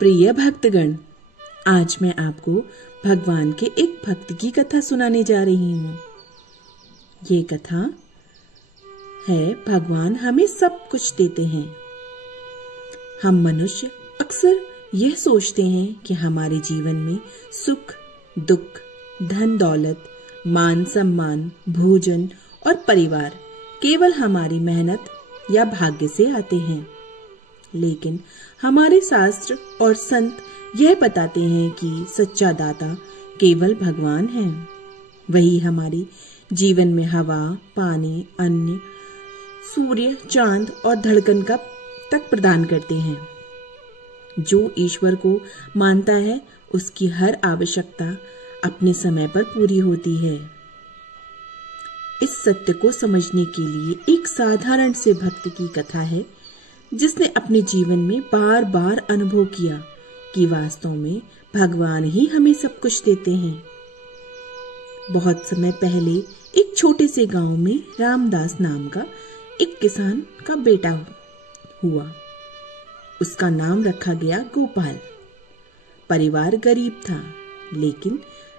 प्रिय भक्तगण, आज मैं आपको भगवान के एक भक्त की कथा सुनाने जा रही हूँ। ये कथा है भगवान हमें सब कुछ देते हैं। हम मनुष्य अक्सर यह सोचते हैं कि हमारे जीवन में सुख, दुख, धन दौलत, मान सम्मान, भोजन और परिवार केवल हमारी मेहनत या भाग्य से आते हैं। लेकिन हमारे शास्त्र और संत यह बताते हैं कि सच्चा दाता केवल भगवान है। वही हमारी जीवन में हवा, पानी, अन्न, सूर्य, चांद और धड़कन का तक प्रदान करते हैं। जो ईश्वर को मानता है उसकी हर आवश्यकता अपने समय पर पूरी होती है। इस सत्य को समझने के लिए एक साधारण से भक्त की कथा है जिसने अपने जीवन में बार बार अनुभव किया कि वास्तव में भगवान ही हमें सब कुछ देते हैं। बहुत समय पहले एक छोटे से गांव में रामदास नाम का एक किसान का बेटा हुआ। उसका नाम रखा गया गोपाल। परिवार गरीब था लेकिन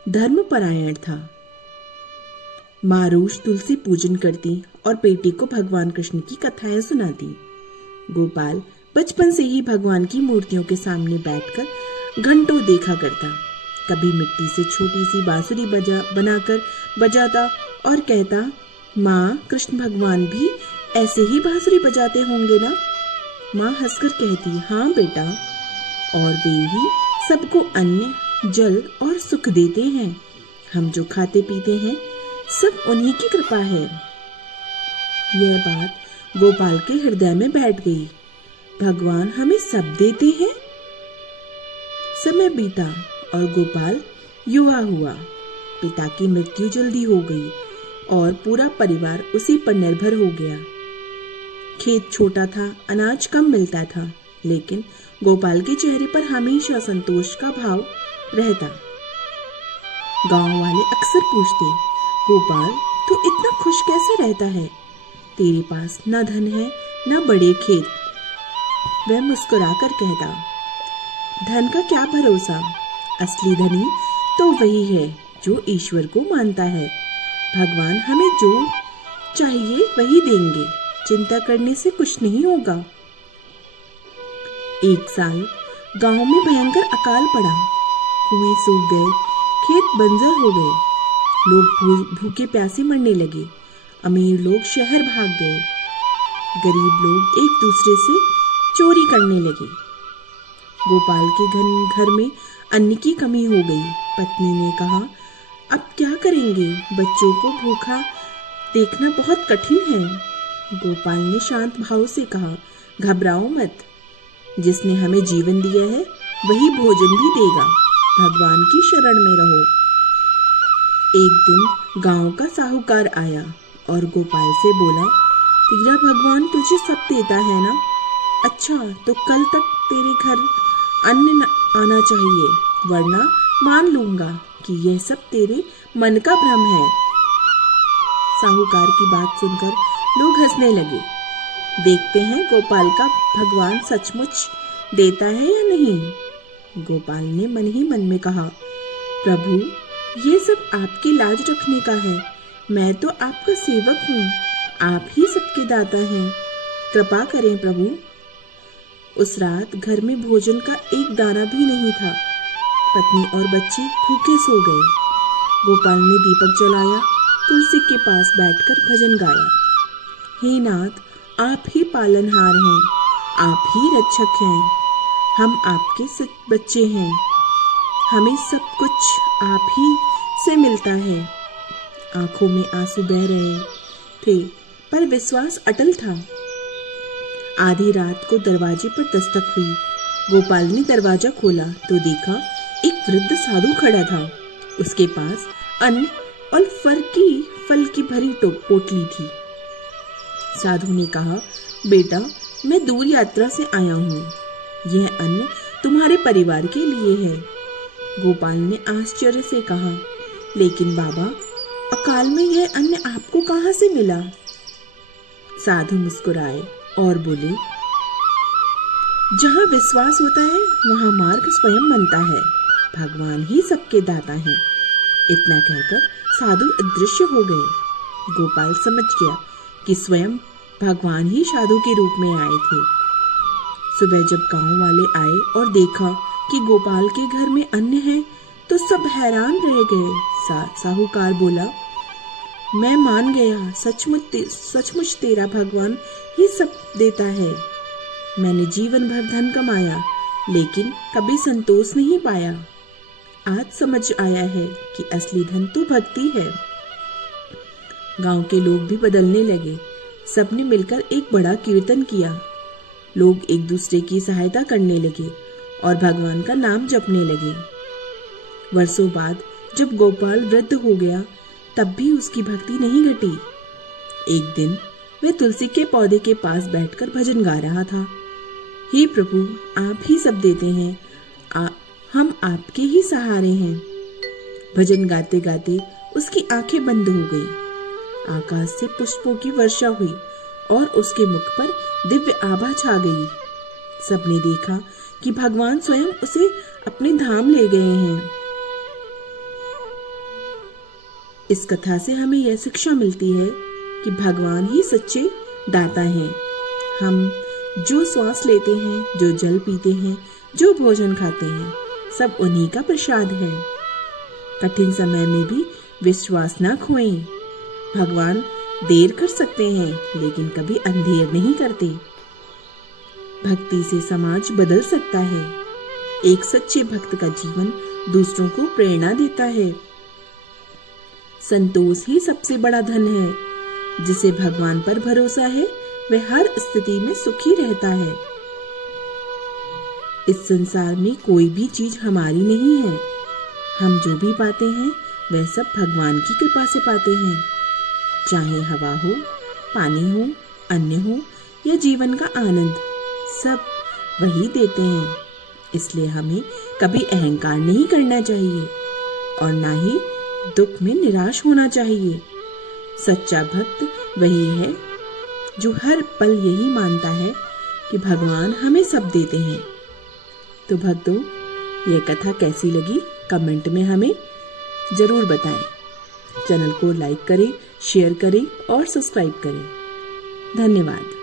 धर्मपरायण था। माँ रोज तुलसी पूजन करती और बेटी को भगवान कृष्ण की कथाएं सुनाती। गोपाल बचपन से ही भगवान की मूर्तियों के सामने बैठकर घंटों देखा करता। कभी मिट्टी से छोटी सी बांसुरी बनाकर बजाता और कहता, माँ, कृष्ण भगवान भी ऐसे ही बांसुरी बजाते होंगे ना? माँ हंसकर कहती, हाँ बेटा, और वे ही सबको अन्न, जल और सुख देते हैं। हम जो खाते पीते हैं सब उन्हीं की कृपा है। यह बात गोपाल के हृदय में बैठ गई। भगवान हमें सब देते हैं। समय बीता और गोपाल युवा हुआ। पिता की मृत्यु जल्दी हो गई और पूरा परिवार उसी पर निर्भर हो गया। खेत छोटा था, अनाज कम मिलता था, लेकिन गोपाल के चेहरे पर हमेशा संतोष का भाव रहता। गांव वाले अक्सर पूछते, गोपाल, तू इतना खुश कैसे रहता है? तेरे पास न धन है न बड़े खेत। वह मुस्कुराकर कहता, धन का क्या भरोसा, असली धनी तो वही है जो ईश्वर को मानता है। भगवान हमें जो चाहिए वही देंगे, चिंता करने से कुछ नहीं होगा। एक साल गांव में भयंकर अकाल पड़ा। कुएं सूख गए, खेत बंजर हो गए। लोग भूखे प्यासे मरने लगे। अमीर लोग शहर भाग गए। गरीब लोग एक दूसरे से चोरी करने लगे। गोपाल के घर में अन्न की कमी हो गई। पत्नी ने कहा, अब क्या करेंगे? बच्चों को भूखा देखना बहुत कठिन है। गोपाल ने शांत भाव से कहा, घबराओ मत, जिसने हमें जीवन दिया है वही भोजन भी देगा। भगवान की शरण में रहो। एक दिन गांव का साहूकार आया और गोपाल से बोला, तेरा भगवान तुझे सब देता है ना? अच्छा, तो कल तक तेरे घर अन्न आना चाहिए, वरना मान लूंगा कि यह सब तेरे मन का भ्रम है। साहूकार की बात सुनकर लोग हंसने लगे। देखते हैं गोपाल का भगवान सचमुच देता है या नहीं। गोपाल ने मन ही मन में कहा, प्रभु, ये सब आपकी लाज रखने का है। मैं तो आपका सेवक हूँ, आप ही सबके दाता हैं, कृपा करें प्रभु। उस रात घर में भोजन का एक दाना भी नहीं था। पत्नी और बच्चे भूखे सो गए। गोपाल ने दीपक जलाया, तुलसी के पास बैठकर भजन गाया। हे नाथ, आप ही पालनहार हैं, आप ही रक्षक हैं, हम आपके बच्चे हैं, हमें सब कुछ आप ही से मिलता है। आंखों में आंसू बह रहे थे पर विश्वास अटल था। आधी रात को दरवाजे पर दस्तक हुई। गोपाल ने दरवाजा खोला तो देखा एक वृद्ध साधु खड़ा था। उसके पास अन्न और फल की भरी पोटली थी। साधु ने कहा, बेटा, मैं दूर यात्रा से आया हूँ। यह अन्न तुम्हारे परिवार के लिए है। गोपाल ने आश्चर्य से कहा, लेकिन बाबा, अकाल में यह अन्न आपको कहां से मिला? साधु मुस्कुराए और बोले, जहां विश्वास होता है वहाँ मार्ग स्वयं बनता है। भगवान ही सबके दाता हैं। इतना कहकर साधु अदृश्य हो गए। गोपाल समझ गया कि स्वयं भगवान ही साधु के रूप में आए थे। सुबह जब गांव वाले आए और देखा कि गोपाल के घर में अन्न है तो सब हैरान रह गए। साहूकार बोला, मैं मान गया, सचमुच तेरा भगवान ही सब देता है। मैंने जीवन भर धन कमाया लेकिन कभी संतोष नहीं पाया। आज समझ आया है कि असली धन तो भक्ति है। गांव के लोग भी बदलने लगे। सबने मिलकर एक बड़ा कीर्तन किया। लोग एक दूसरे की सहायता करने लगे और भगवान का नाम जपने लगे। वर्षों बाद जब गोपाल वृद्ध हो गया तब भी उसकी भक्ति नहीं घटी। एक दिन वह तुलसी के पौधे के पास बैठकर भजन गा रहा था। हे प्रभु, आप ही सब देते हैं, हम आपके ही सहारे हैं। भजन गाते गाते उसकी आंखें बंद हो गई। आकाश से पुष्पों की वर्षा हुई और उसके मुख पर दिव्य आभा छा गई। सबने देखा कि भगवान स्वयं उसे अपने धाम ले गए हैं। इस कथा से हमें यह शिक्षा मिलती है कि भगवान ही सच्चे दाता हैं। हम जो श्वास लेते हैं, जो जल पीते हैं, जो भोजन खाते हैं, सब उन्हीं का प्रसाद है। कठिन समय में भी विश्वास न खोएं। भगवान देर कर सकते हैं लेकिन कभी अंधेर नहीं करते। भक्ति से समाज बदल सकता है। एक सच्चे भक्त का जीवन दूसरों को प्रेरणा देता है। संतोष ही सबसे बड़ा धन है। जिसे भगवान पर भरोसा है वह हर स्थिति में सुखी रहता है। इस संसार में कोई भी चीज हमारी नहीं है। हम जो भी पाते हैं वह सब भगवान की कृपा से पाते हैं। चाहे हवा हो, पानी हो, अन्न हो या जीवन का आनंद, सब वही देते हैं। इसलिए हमें कभी अहंकार नहीं करना चाहिए और ना ही दुख में निराश होना चाहिए। सच्चा भक्त वही है जो हर पल यही मानता है कि भगवान हमें सब देते हैं। तो भक्तों, यह कथा कैसी लगी कमेंट में हमें जरूर बताएं। चैनल को लाइक करें, शेयर करें और सब्सक्राइब करें। धन्यवाद।